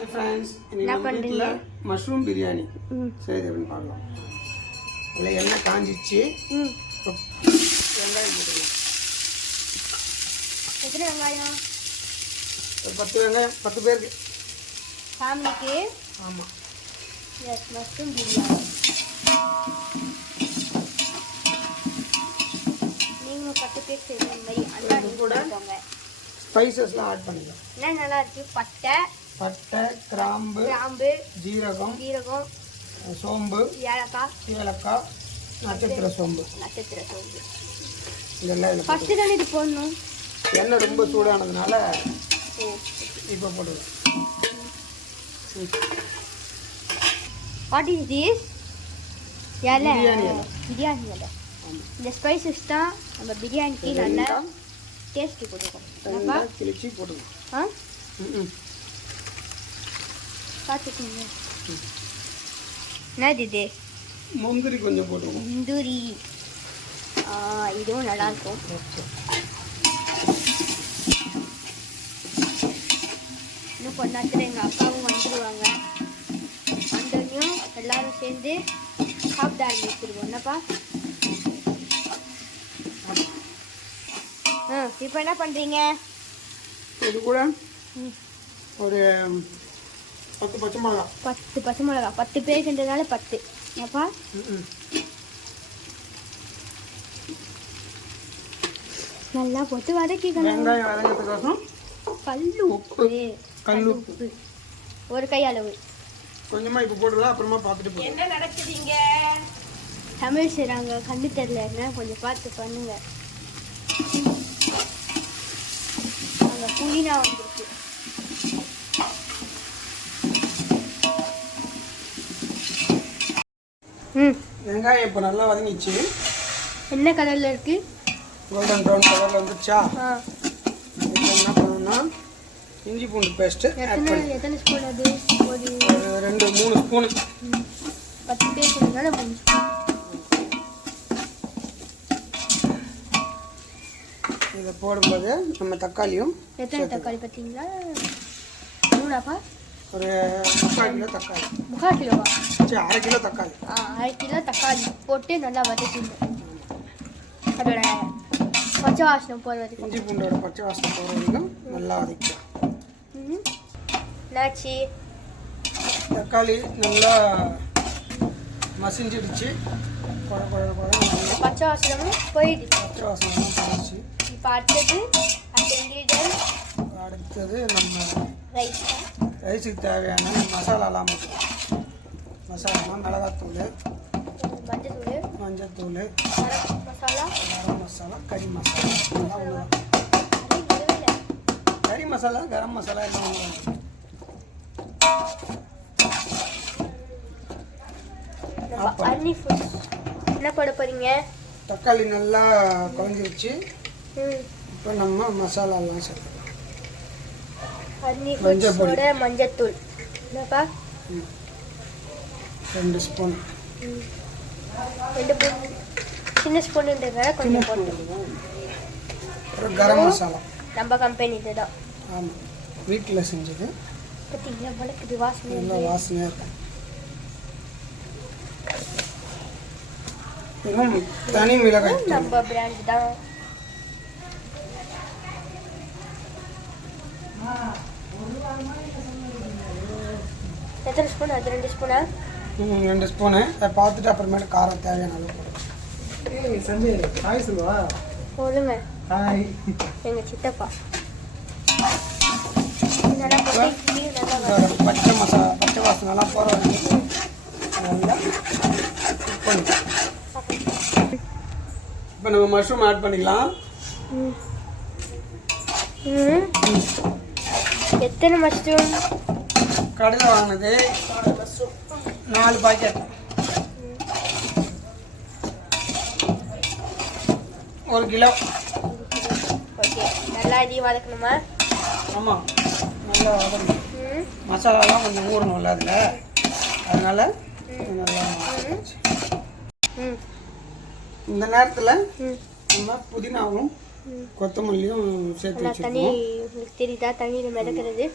Hi friends, இன்னைக்கு mushroom biryani செய்து எப்படி பார்க்கலாம். இல்ல எண்ணெய் காஞ்சிச்சு. வெங்காயம் போடுங்க. எத்தனை வெங்காயம்? ஒரு 10 வெங்காயம், 10 பேருக்கு. ஃபேமிலிக்கு? ஆமா. Yes, mushroom biryani. நீங்க 10 பேர் செய்யற மாதிரி அண்ணா கூட ஸ்பைசஸ்லாம் ஆட் பண்ணிக்கலாம். என்ன நல்லா இருக்கு? பட்டை, கிராம்பு, ஜீரகம், சோம்பு, ஏலக்காய், நட்சத்திர சோம்பு. இதெல்லாம் ஃபர்ஸ்ட் தானே இது போடணும். எண்ணெய் ரொம்ப சூடானதுனால இப்போ போடுவோம். What is this? பிரியாணி இலை. இந்த ஸ்பைசஸ் தான் நம்ம பிரியாணிக்கு நல்ல டேஸ்ட் கொடுக்கும். கிழிச்சி போடுவோம். பார்த்துக்கோங்க. என்னது இது? முந்திரி கொஞ்சம் போடுவோம். முந்திரி இதுவும் நல்லா இருக்கும். இன்னும் கொஞ்ச நேரத்தில் எங்கள் அப்பாவும் வந்துடுவாங்க. வந்தோடனையும் எல்லாரும் சேர்ந்து சாப்பிட ஆரம்பிச்சிருவோம். என்னப்பா? இப்போ என்ன பண்ணுறீங்க? இது கூட ஒரு 10 பச்சை மிளகா. 10 பச்சை மிளகா. 10 பேருக்குன்றதுனால 10. ஏப்பா? நல்லா போட்டு வதக்கிக்கணும். வெங்காயம் வதங்கிறதுக்கோசம் கல்லுப்பு ஒரு கை அளவு கொஞ்சமா இப்போ போடுறதா, அப்புறமா பார்த்துட்டு போடுங்க. என்ன நடக்குதுங்க? தமிழ் செய்கிறாங்க, கண்டு தெரியலன்னா கொஞ்சம் பார்த்து பண்ணுங்க. அங்கே புதினா வந்துருக்கு. வெங்காயம் இப்போ நல்லா வதங்கிச்சு. என்ன கலரில் இருக்கு? கோல்டன் ப்ரௌன் கலரில் வந்துச்சா? இப்போ என்ன பண்ணணும்னா இஞ்சி பூண்டு பேஸ்ட்டு எத்தனை ஸ்பூன்? அது ஒரு 2-3 ஸ்பூனு. 10 பேருக்குனால 3 ஸ்பூன். இதை போடும்போது நம்ம தக்காளியும். எத்தனை தக்காளி பார்த்தீங்களா? 3ஆப்பா? ஒரு 3/4 கிலோ தக்காளி. 3/4 கிலோவா? சரி, 1/2 கிலோ தக்காளி. 1/2 கிலோ தக்காளி போட்டு நல்லா வதக்கிடணும். அதோட பச்சை வாசனை போகிற வரைக்கும், இஞ்சி பூண்டோட பச்சை வாசனை போகிற வரைக்கும் நல்லா வதக்கலாம். என்னாச்சு? தக்காளி நல்லா மசிஞ்சிடுச்சு. பச்சை வாசனமும் போயிடுச்சு. பச்சை வாசனமும் போயிடுச்சு. இப்போ அடுத்தது நம்ம ரைஸுக்கு தேவையான மசாலாலாம் போட்டுக்கலாம். மசாலாலாம் மிளகாத்தூள், மஞ்சத்தூள், கரம் மசாலா, கறி மசாலா, கறி மசாலா, கரம் மசாலா எல்லாம் என்ன போட போறீங்க? தக்காளி நல்லா குழஞ்சிருச்சு. இப்போ நம்ம மசாலாலாம் சேர்க்கலாம். மஞ்சத்தூள் 2 ஸ்பூன். 2 ஸ்பூன் சின்ன ஸ்பூனுன்றதுனால கொஞ்சம் போட்டுருவோம். ஒரு கரம் மசாலா நம்ம கம்பெனி இதுதான். ஆமாம், வீட்டில் செஞ்சது. பார்த்தீங்களா? வளர்க்குது வாசனை. நல்லா வாசனையாக இருக்கும். இன்னும் தனி மிளகாய் நம்ம பிராண்ட் தான். எத்தனை ஸ்பூன்? அது 2 ஸ்பூனா? 2 ஸ்பூனு. அதை பார்த்துட்டு அப்புறமேட்டு காரம் தேவையான அளவு போடுவோம். சஞ்சய், ஹாய் சொல்லுவா. சொல்லுங்க. ஹாய். எங்கள் சித்தப்பா. பச்சை மசாலா, பச்சை வாசனைலாம் போகிற வரைக்கும் நல்லா இப்போ நம்ம மஷ்ரூம் ஆட் பண்ணிக்கலாம். எத்தனை மஷ்ரூம்? கடையில் வாங்கினது 4 பாக்கெட். 1 கிலோ. ஓகே, நல்லா இதையும் வதக்கணுமா? ஆமாம், நல்லா வதக்கணும். மசாலாலாம் கொஞ்சம் ஊறணும்ல அதில், அதனால நல்லா. இந்த நேரத்தில் நம்ம புதினாவும் கொத்தமல்லியும் சேர்த்து வச்சுருக்கோம். தண்ணி தெரியுதா? தண்ணியில் மிதக்கிறது.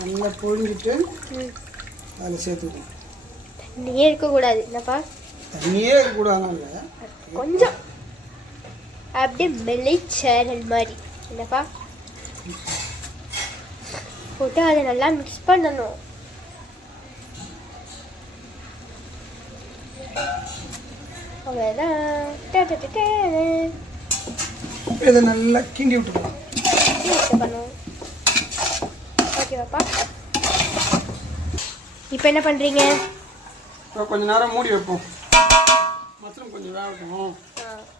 நல்லா பொழிஞ்சிட்டு ம் அதில் சேர்த்துக்கணும். தண்ணியே இருக்கக்கூடாது என்னப்பா? தண்ணியே இருக்கக்கூடாது இல்லை, கொஞ்சம் அப்படியே மெல்லை சேனல் மாதிரி என்னப்பா போட்டு அதை நல்லா மிக்ஸ் பண்ணணும். அவ்வளோதான். இதை நல்லா கிண்டி விட்டுக்கணும். பண்ணணும். ஓகேவாப்பா? இப்போ என்ன பண்ணுறீங்க? இப்போ கொஞ்ச நேரம் மூடி வைப்போம். மஷ்ரூம் கொஞ்சம் வேகட்டும்.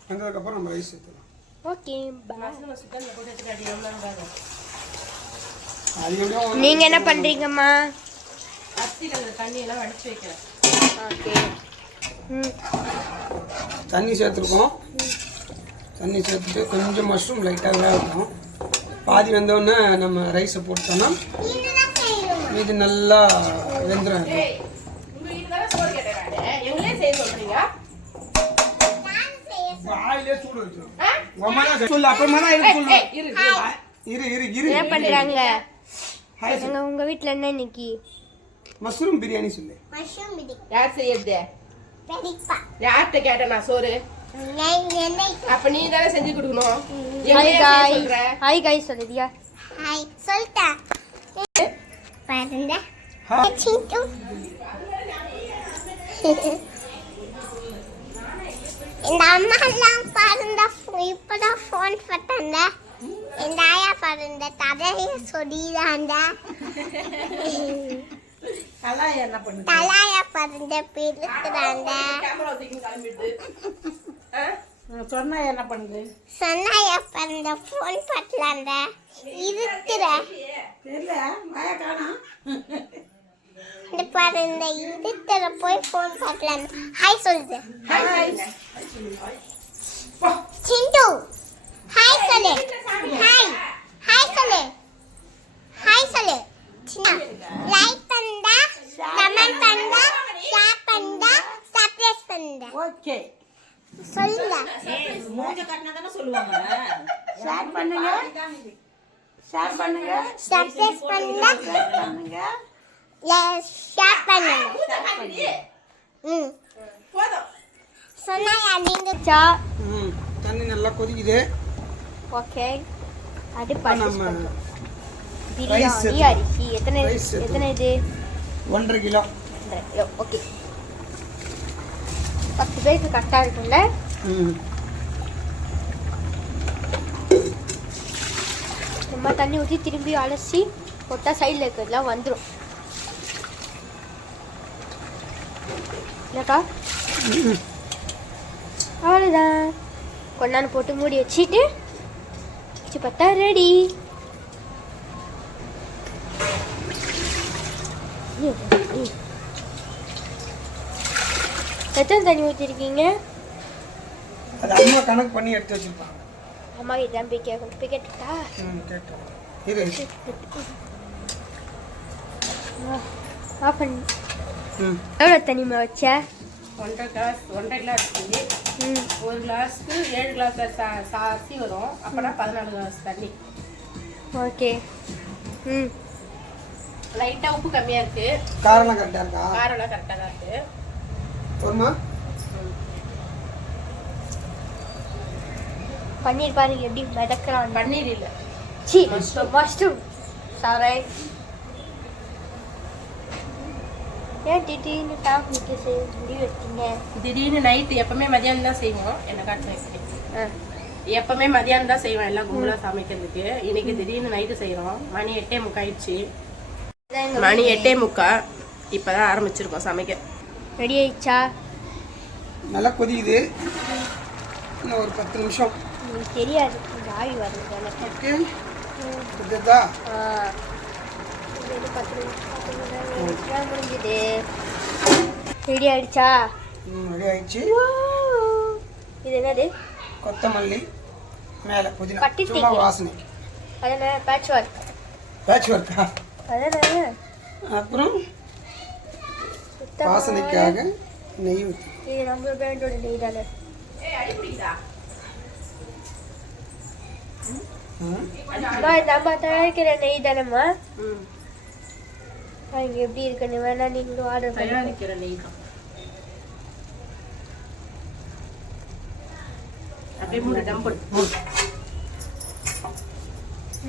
வெந்ததுக்கப்புறம் நம்ம ரைஸ் சேர்த்துக்கலாம். ஓகே அது எப்படியும் நீங்கள் என்ன பண்ணுறீங்கம்மா? தண்ணியெல்லாம் வடிச்சு வைக்கிறேன். ஓகே. ம் தண்ணி சேர்த்துருக்கோம். தண்ணி சேர்த்துட்டு கொஞ்சம் மஷ்ரூம் லைட்டாக வேகட்டும். பாதி வெந்தோடனே நம்ம ரைஸை போட்டோம்னா இது நல்லா வெந்துடும். உங்க வீட்டுல தானே சோறு கேட்டேன் நானு. எங்களே செய்ய சொல்றீங்க? வாயிலே சூடு வச்சிரும். அம்மா தான் சொல்லு, அப்புறமா தான் இருக்கு சொல்லு. இரு. என்ன பண்ணுறாங்க? உங்கள் வீட்டில் என்ன இன்னைக்கு? மஷ்ரூம் பிரியாணி சொல்லு. யார் செய்யறது? யார்கிட்ட கேட்டேன் நான் சோறு? அப்ப நீ தானே செஞ்சு கொடுக்கணும். ஹாய் எங்களே செய்ய காய். சொல்ற? ஹாய் காய் சொல்லுதியா? ஹாய் சொல்லிட்டா பாருங்க ஹாய். சிண்டு இந்த அம்மா எல்லாம் பாருங்க இப்பதான் ஃபோன் பட்டாங்க. இந்த ஆயா பாருங்க தலைய சொல்லிடாங்க. என்ன பண்ணுது? தலைய பாருங்க பிரிக்கிறாங்க. கேமரா தூக்கி கிளம்பிட்டு. சொன்னா என்ன பண்ணுது? சொன்னாயா பாருங்க ஃபோன் பட்டலாங்க இருக்கிற தெரியல, மாயா காணோம். இந்த பாருங்க இருக்கிற போய் ஃபோன் பட்டலாம். ஹாய் சொல்லுது. சிண்டு ஹாய் சொல்லு. ஹாய் ஹாய் சொல்லு. ஹாய் சொல்லு. சின்ன லைக் பண்ணுங்க, கமெண்ட் பண்ணுங்க, ஷேர் பண்ணுங்க, சப்ஸ்கிரைப் பண்ணுங்க. ஓகே. சொல்லுங்க. மூஞ்ச கட்டினா தானே சொல்லுவாங்க. ஷேர் பண்ணுங்க. ஷேர் பண்ணுங்க. சப்ஸ்கிரைப் பண்ணுங்க. பண்ணுங்க. ஷேர் பண்ணுங்க. ம் போதும். சொன்னாயா நீங்க சா தண்ணி நல்லா கொதிக்குது. ஓகே. அது நம்ம பிரியாணி சேர்த்து. அரிசி எத்தனை ரைஸ் சேர்த்து. எத்தனை இது? 1.5 கிலோ. 1.5 கிலோ. ஓகே. 10 பேருக்கு கரெக்டாக இருக்கும்ல? நம்ம தண்ணி ஊற்றி திரும்பி அலசி போட்டால் சைடில் இருக்கிறதுலாம் வந்துடும் இல்லைக்கா? அவ்வளோதான். கொண்டாந்து போட்டு மூடி வச்சுட்டு வச்சு பார்த்தா ரெடி. எத்தனை தண்ணி ஊற்றிருக்கீங்க? அது அம்மா கணக்கு பண்ணி எடுத்து வச்சிருப்பாங்க. அம்மா கிட்ட போய் கேட்கணும். போய் கேட்டுட்டா? கேட்டோம். இரு. ஆஃப் பண்ணி. எவ்வளோ தண்ணிமா வச்ச? 1.5 கிளாஸ் தண்ணி. ஒரு கிளாஸ்க்கு 7 கிளாஸ் அரிசி வரும். அப்பனா 14 கிளாஸ் தண்ணி. ஓகே. லைட்டா உப்பு கம்மியா இருக்கு. காரெல்லாம் கரெக்டாக இருக்கா? காரெல்லாம் கரெக்டா தான் இருக்கு. ஒருமா பன்னீர் பாருங்க எப்படி மிதக்கிறான். பன்னீர் இல்ல, சி மஷ்ரூம். சாரை. ஏன் திடீர்னு டாப் நிற்க செய்ய முடிவு எடுத்தீங்க? திடீர்னு நைட்டு எப்பவுமே மதியானம் தான் செய்வோம். என்ன காட்டுறேன். எப்பவுமே மதியானம் தான் செய்வோம் எல்லாம் கும்பலா சமைக்கிறதுக்கு. இன்னைக்கு திடீர்னு நைட்டு செய்யறோம். மணி 8:45 ஆயிடுச்சு. மணி 8:45. இப்பதான் ஆரம்பிச்சிருக்கோம் சமைக்க. ரெடி ஆயிடுச்சா? நல்லா கொதிக்குது. இன்னும் ஒரு 10 நிமிஷம். உங்களுக்கு தெரியாது இந்த ஆவி வருது எனக்கு. ஓகே. இதுதா. இது 10 நிமிஷம் முடிஞ்சுது. ரெடி ஆயிடுச்சா? ரெடி ஆயிடுச்சு. இது என்னது? கொத்தமல்லி மேலே புதினா. பட்டிட்டு சும்மா வாசனை. அதானே பேட்ச் ஒர்க். பேட்ச் ஒர்க்கா? அதானே. அப்புறம் வாசனைக்காக நெய் ஊற்றி. இது நம்ம பேண்டோட நெய் தானே. நம்ம தயாரிக்கிற நெய் தானேம்மா? இங்க எப்படி இருக்குன்னு வேணா நீங்களும் ஆர்டர் பண்ணுங்க. தயாரிக்கிற நெய் தான். அப்படியே மூணு டம் போடு.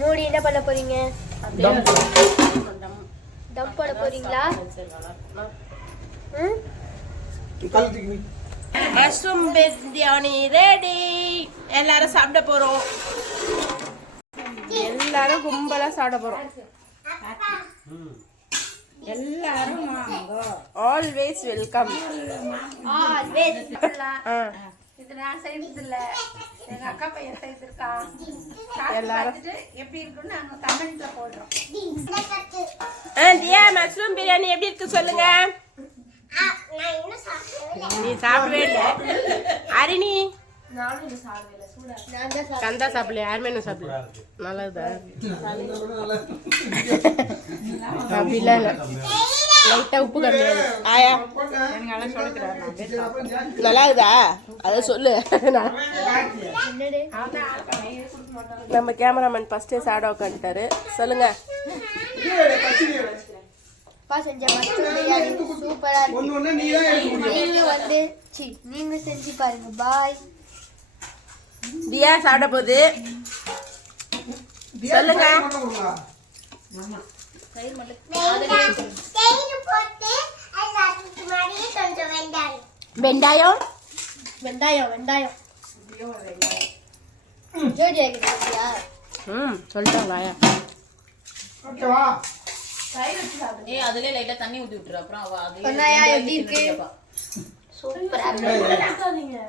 மூடி என்ன பண்ண போறீங்க? அப்படியே டம். தம் போட போறீங்களா? ம் கழுத்துக்கு மஷ்ரூம் பிரியாணி ரெடி. எல்லாரும் சாப்பிட போறோம். எல்லாரும் கும்பலா சாப்பிட போறோம். எல்லாரும் வாங்க. Always welcome. ஆல்வேஸ் இது நான் செய்யறதில்ல, எங்க அக்கா பையன் செய்திருக்கா. எல்லாரும் எப்படி இருக்குன்னு நாங்க கமெண்ட்ல போடுறோம். தியா மஷ்ரூம் பிரியாணி எப்படி இருக்கு சொல்லுங்க. நான் இன்னும் சாப்பிடவே நீ சாப்பிடவே இல்லை. அரிணி நான் தான் சாப்பிடுறேன். கந்தா சாப்பிடல, யாருமே என்ன சாப்பிடல. நல்லதா அப்படிலாம் இல்லை. லைட்டா உப்பு கம்மியாது. ஆயா நல்லா இருக்குதா? அதை சொல்லு. என்னடு நம்ம கேமராமேன் ஃபர்ஸ்டே சாப்பிட உட்காந்துட்டாரு. சொல்லுங்க. அப்பா செஞ்ச மஷ்ரூம் பிரியாணி சூப்பரா இருக்கு. ஒண்ணு நீ தான் எடுக்க முடியும். நீங்களும் வந்து நீங்க செஞ்சு பாருங்க. பாய். தியா சாப்பிட போகுது. சொல்லுங்க. தயிர் போட்டு எல்லாத்துக்கு முன்னாடியே கொஞ்சம் வெங்காயம். வெங்காயம் வெங்காயம் வெங்காயம் ஜோடி ஆகிடுச்சியா? சொல்லிட்டாங்க ஆயா. ஓகேவா? அதுல லைட்டா தண்ணி ஊத்தி விட்டுரு. அப்புறம் அவ அது சொன்னாயா எப்படி இருக்கு? சூப்பரா இருக்கு.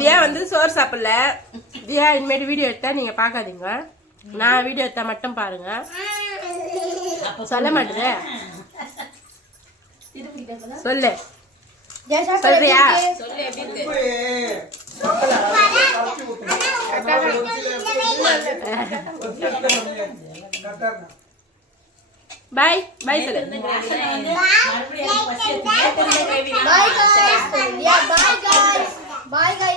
தியா வந்து சோறு சாப்பிடல. தியா இனிமேட்டு வீடியோ எடுத்தா நீங்க பாக்காதீங்க. நான் வீடியோ எடுத்தா மட்டும் பாருங்க. சொல்ல மாட்டேதே. சொல்லு. ஜெய் சாப்பிடு. சொல்றியா? சொல்லு எப்படி இருக்கு. பாய் பாய் சொல்லு. Bye guys. Yeah, bye guys. Bye guys.